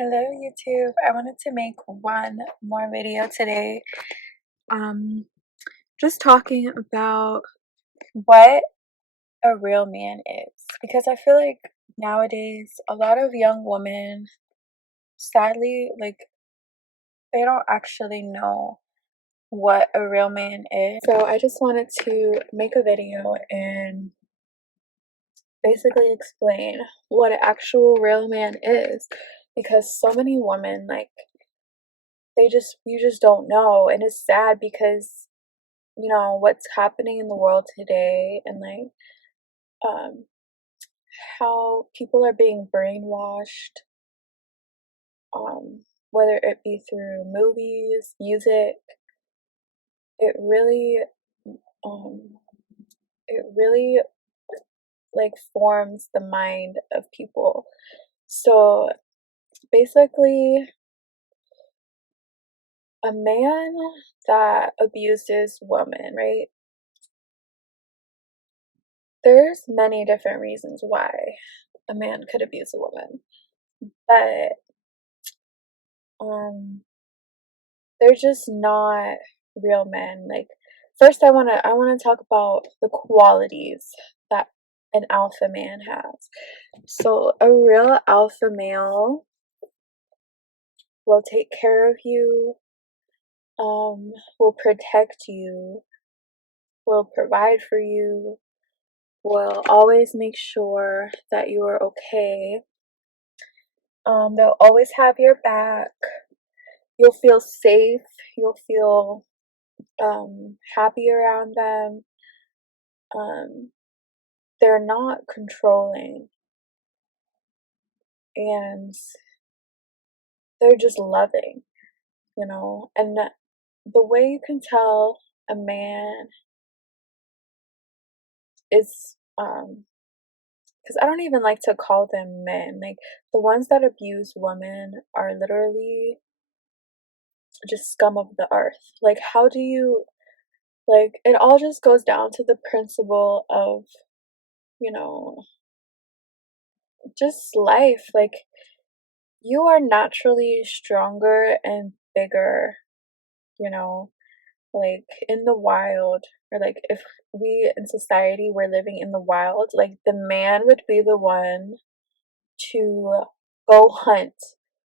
Hello YouTube. I wanted to make one more video today. Um just talking about what a real man is, because I feel like nowadays a lot of young women, sadly, like, they don't actually know what a real man is. So I just wanted to make a video and basically explain what an actual real man is, because so many women, like, you just don't know, and it's sad because what's happening in the world today, and like um how people are being brainwashed, um whether it be through movies, music. It really um it really like forms the mind of people. So basically, a man that abuses women, right? There's many different reasons why a man could abuse a woman, but um they're just not real men. Like, first, I wanna talk about the qualities that an alpha man has. So a real alpha male will take care of you, will protect you, will provide for you, will always make sure that you are okay. They'll always have your back. You'll feel safe. You'll feel happy around them. Um, they're not controlling, and they're just loving, And the way you can tell a man is, because I don't even like to call them men. Like, the ones that abuse women are literally just scum of the earth. Like, how do you, like, it all just goes down to the principle of, you know, just life. Like, you are naturally stronger and bigger, you know, like in the wild, or like if we in society were living in the wild, like the man would be the one to go hunt.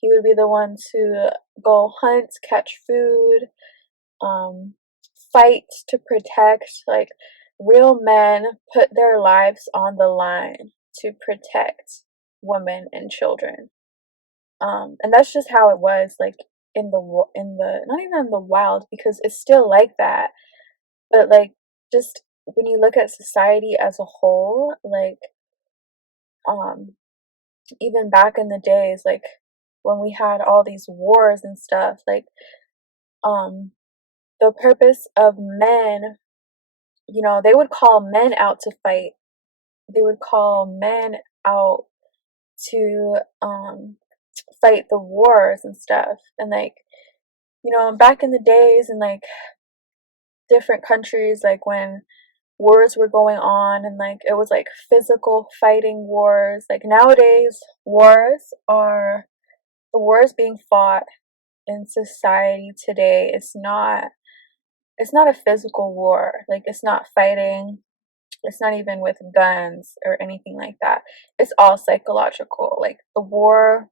He would be the one to go hunt, catch food, um, fight to protect. Like, real men put their lives on the line to protect women and children. And that's just how it was, like, in the not even in the wild, because it's still like that, but like, just when you look at society as a whole, like, um even back in the days, like when we had all these wars and stuff, like, um the purpose of men, they would call men out to fight. They would call men out to fight the wars and stuff. And like, back in the days, and like different countries, like when wars were going on, and like it was like physical fighting wars. Like, nowadays, the wars being fought in society today, it's not a physical war. Like, it's not fighting. It's not even with guns or anything like that. It's all psychological. Like, the war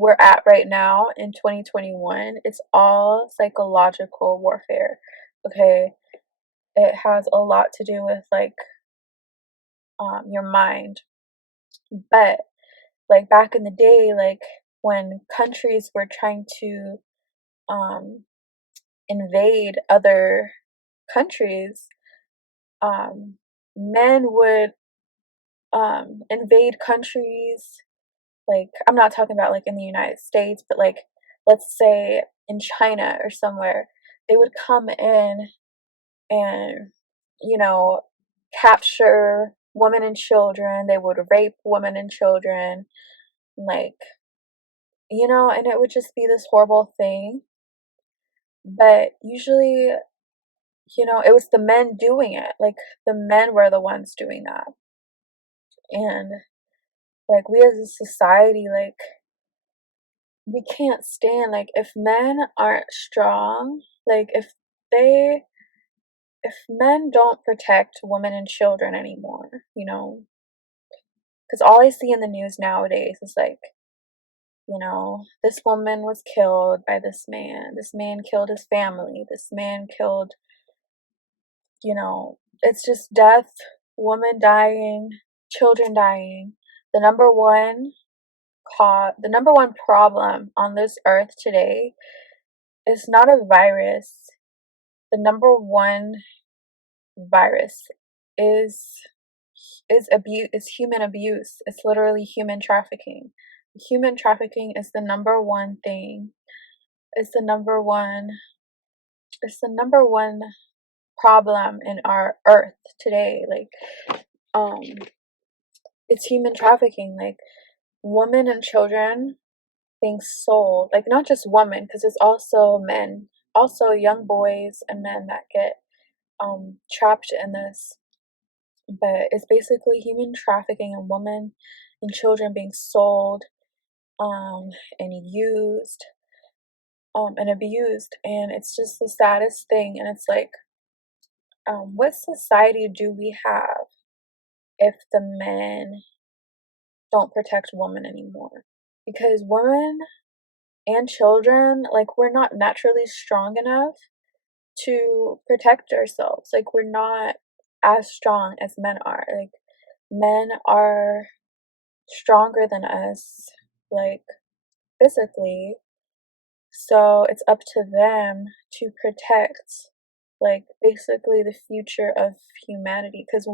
we're at right now in 2021, it's all psychological warfare. Okay, it has a lot to do with, like, your mind. But like back in the day, like when countries were trying to um, invade other countries, um, men would invade countries. Like, I'm not talking about like in the United States, but like, let's say in China or somewhere, they would come in and, you know, capture women and children. They would rape women and children, like, and it would just be this horrible thing. But usually, it was the men doing it. Like, the men were the ones doing that. And like, we as a society, like, we can't stand, like, if men aren't strong, like, they if men don't protect women and children anymore, because all I see in the news nowadays is like, this woman was killed by this man killed his family, this man killed, it's just death, woman dying, children dying. The number one the number one problem on this earth today is not a virus. The number one virus is is human abuse. It's literally human trafficking. Human trafficking is the number one thing. It's the number one it's the number one problem in our earth today. Like, it's human trafficking, like women and children being sold, like not just women, because it's also men, also young boys and men that get trapped in this. But it's basically human trafficking, and women and children being sold, and used, and abused, and it's just the saddest thing. And it's like, what society do we have if the men don't protect women anymore? Because women and children, like, we're not naturally strong enough to protect ourselves. Like, we're not as strong as men are. Like, men are stronger than us, like, physically. So it's up to them to protect, like, basically the future of humanity. Because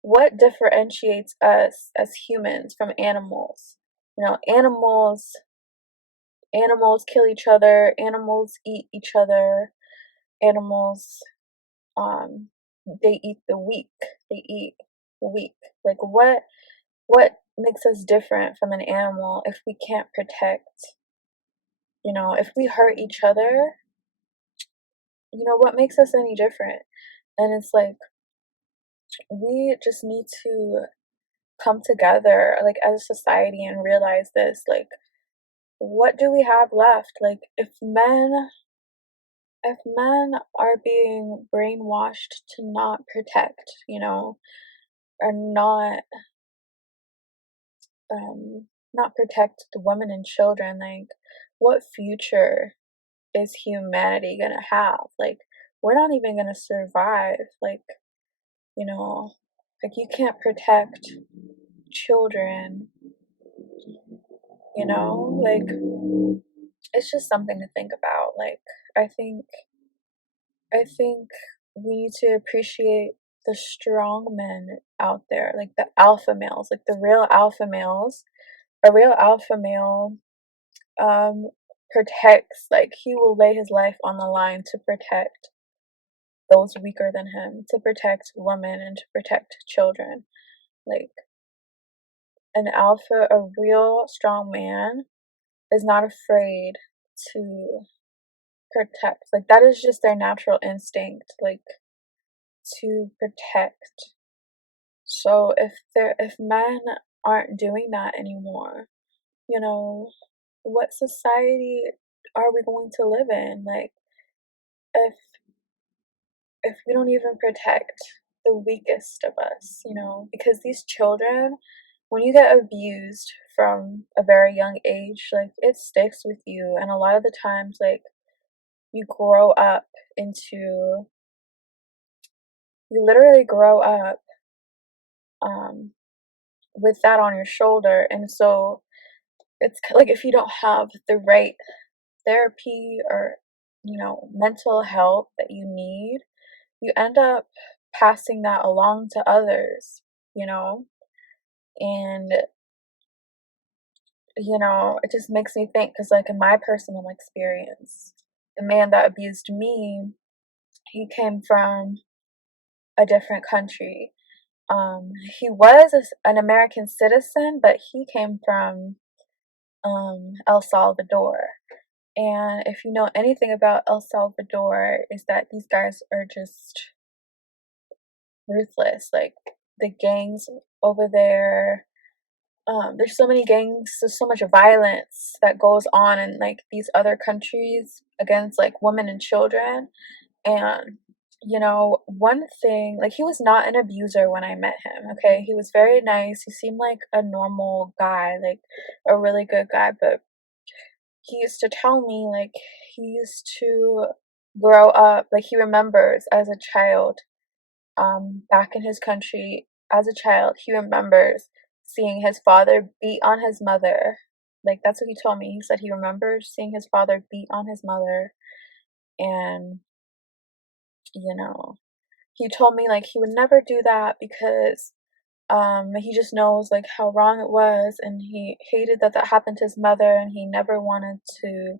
what differentiates us as humans from animals? Animals kill each other, animals eat each other, animals, um they eat the weak. They eat the weak. Like, what makes us different from an animal if we can't protect? If we hurt each other, what makes us any different? And it's like, we just need to come together, like, as a society, and realize this. Like, what do we have left? Like, if men are being brainwashed to not protect, or not protect the women and children, like, what future is humanity gonna have? Like, we're not even gonna survive. You know, like, you can't protect children, like, it's just something to think about. Like, I think I think we need to appreciate the strong men out there, like the alpha males, like the real alpha males. A real alpha male um protects, like, he will lay his life on the line to protect those weaker than him, to protect women and to protect children. Like, a real strong man is not afraid to protect. Like, that is just their natural instinct, like, to protect. So if men aren't doing that anymore, you know, what society are we going to live in? Like, if if we don't even protect the weakest of us, because these children, when you get abused from a very young age, like, it sticks with you. And a lot of the times, like, you grow up into you literally grow up, um with that on your shoulder. And so it's like, if you don't have the right therapy or, mental help that you need, you end up passing that along to others, you know? And, it just makes me think, because, like, in my personal experience, the man that abused me, he came from a different country. He was an American citizen, but he came from El Salvador. And if you know anything about El Salvador, is that these guys are just ruthless. Like, the gangs over there, there's so many gangs, there's so much violence that goes on in like these other countries against like women and children. And one thing, like, he was not an abuser when I met him, okay? He was very nice. He seemed like a normal guy, like a really good guy, but he used to tell me like he used to grow up, like he remembers as a child, back in his country as a child, he remembers seeing his father beat on his mother. Like, that's what he told me. He said he remembers seeing his father beat on his mother. And, you know, he told me like he would never do that because he just knows like how wrong it was, and he hated that that happened to his mother, and he never wanted to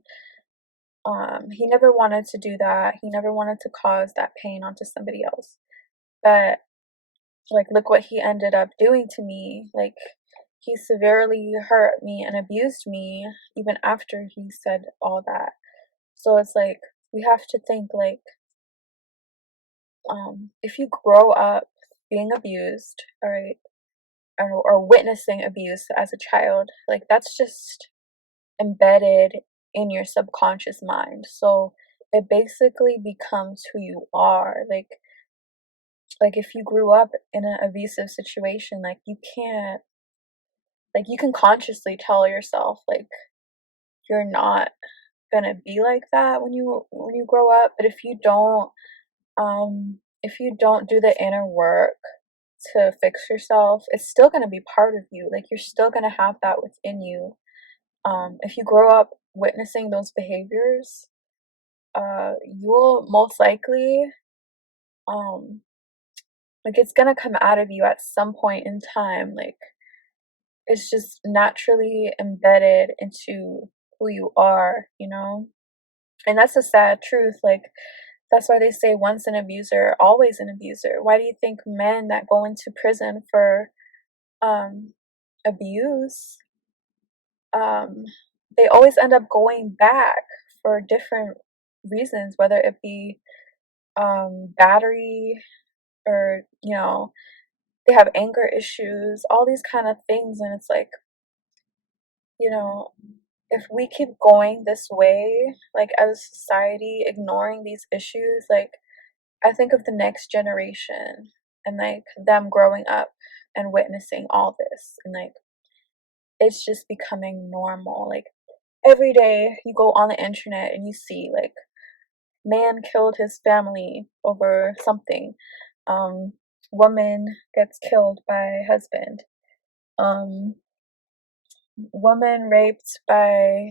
do that. He never wanted to cause that pain onto somebody else. But like, look what he ended up doing to me. Like, he severely hurt me and abused me even after he said all that. So it's like we have to think like, if you grow up being abused, all right, or witnessing abuse as a child, like, that's just embedded in your subconscious mind. So it basically becomes who you are. Like if you grew up in an abusive situation, like, you can't, like, you can consciously tell yourself like you're not gonna be like that when you grow up. But if you don't do the inner work to fix yourself, it's still gonna be part of you. Like, you're still gonna have that within you. If you grow up witnessing those behaviors, you will most likely, um like, it's gonna come out of you at some point in time. Like, it's just naturally embedded into who you are, and that's a sad truth. Like, that's why they say once an abuser, always an abuser. Why do you think men that go into prison for um abuse, um they always end up going back for different reasons, whether it be battery, or they have anger issues, all these kind of things. And it's like, you know if we keep going this way, like, as a society, ignoring these issues, like, I think of the next generation and like them growing up and witnessing all this, and like it's just becoming normal. Like, every day you go on the internet and you see like, man killed his family over something, um woman gets killed by husband, um woman raped by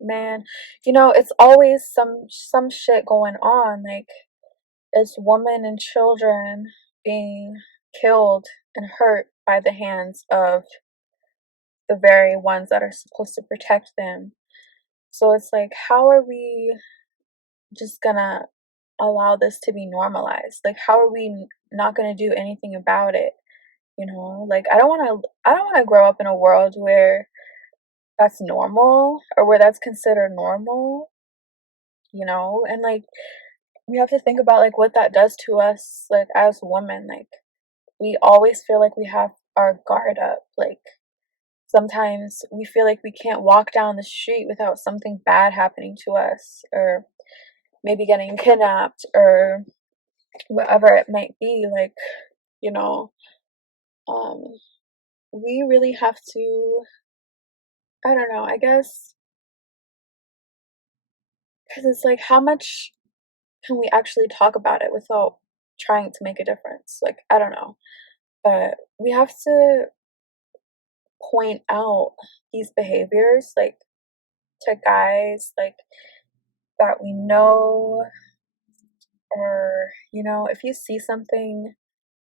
man. It's always some shit going on. Like, it's women and children being killed and hurt by the hands of the very ones that are supposed to protect them. So it's like, how are we just gonna allow this to be normalized? Like, how are we not gonna do anything about it? Like, I don't want to grow up in a world where that's normal, or where that's considered normal. And like, we have to think about like what that does to us, like, as women. Like, we always feel like we have our guard up. Like, sometimes we feel like we can't walk down the street without something bad happening to us, or maybe getting kidnapped, or whatever it might be. Like, you know um we really have to, I don't know, I guess, because it's like, how much can we actually talk about it without trying to make a difference? Like, I don't know, but we have to point out these behaviors, like, to guys, like, that we know. Or if you see something,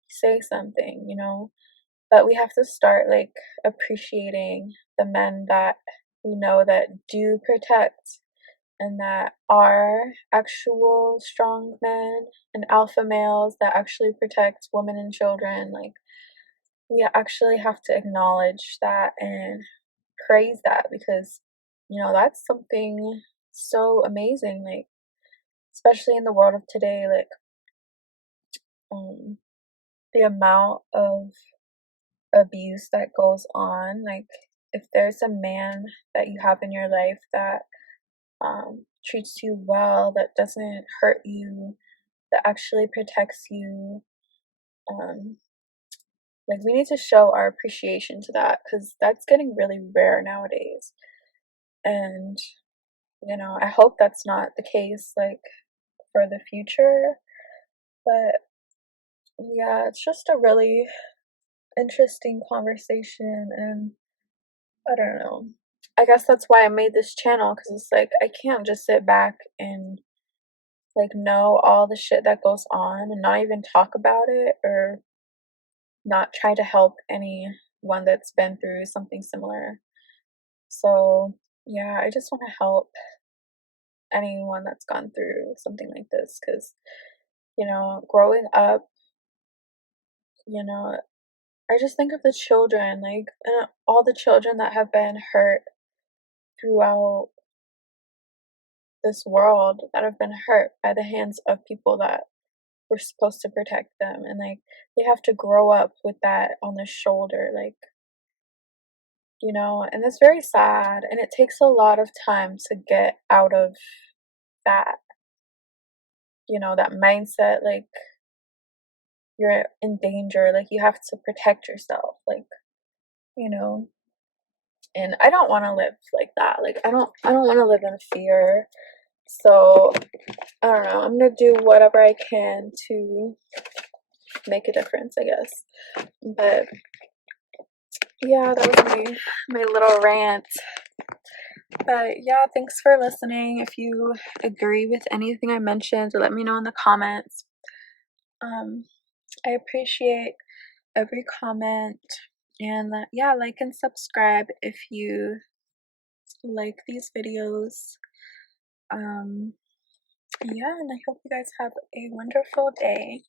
say something. But we have to start like appreciating the men that we know that do protect, and that are actual strong men and alpha males that actually protect women and children. Like, we actually have to acknowledge that and praise that, because that's something so amazing. Like, especially in the world of today, like, um the amount of abuse that goes on. Like, if there's a man that you have in your life that treats you well, that doesn't hurt you, that actually protects you, um, like, we need to show our appreciation to that because that's getting really rare nowadays. And, I hope that's not the case, like, for the future. But yeah, it's just a really interesting conversation, and I don't know. I guess that's why I made this channel because it's like I can't just sit back and like know all the shit that goes on and not even talk about it or not try to help anyone that's been through something similar. So, yeah, I just want to help anyone that's gone through something like this because, growing up, you know, I just think of the children, like all the children that have been hurt throughout this world, that have been hurt by the hands of people that were supposed to protect them. And like, they have to grow up with that on their shoulder, like, and it's very sad. And it takes a lot of time to get out of that, that mindset, like, you're in danger, like, you have to protect yourself, like, you know. And I don't want to live like that. Like, I don't want to live in fear. So I don't know. I'm gonna do whatever I can to make a difference, I guess. But yeah, that was my little rant. But yeah, thanks for listening. If you agree with anything I mentioned, let me know in the comments. I appreciate every comment. And yeah, like and subscribe if you like these videos. Yeah, and I hope you guys have a wonderful day.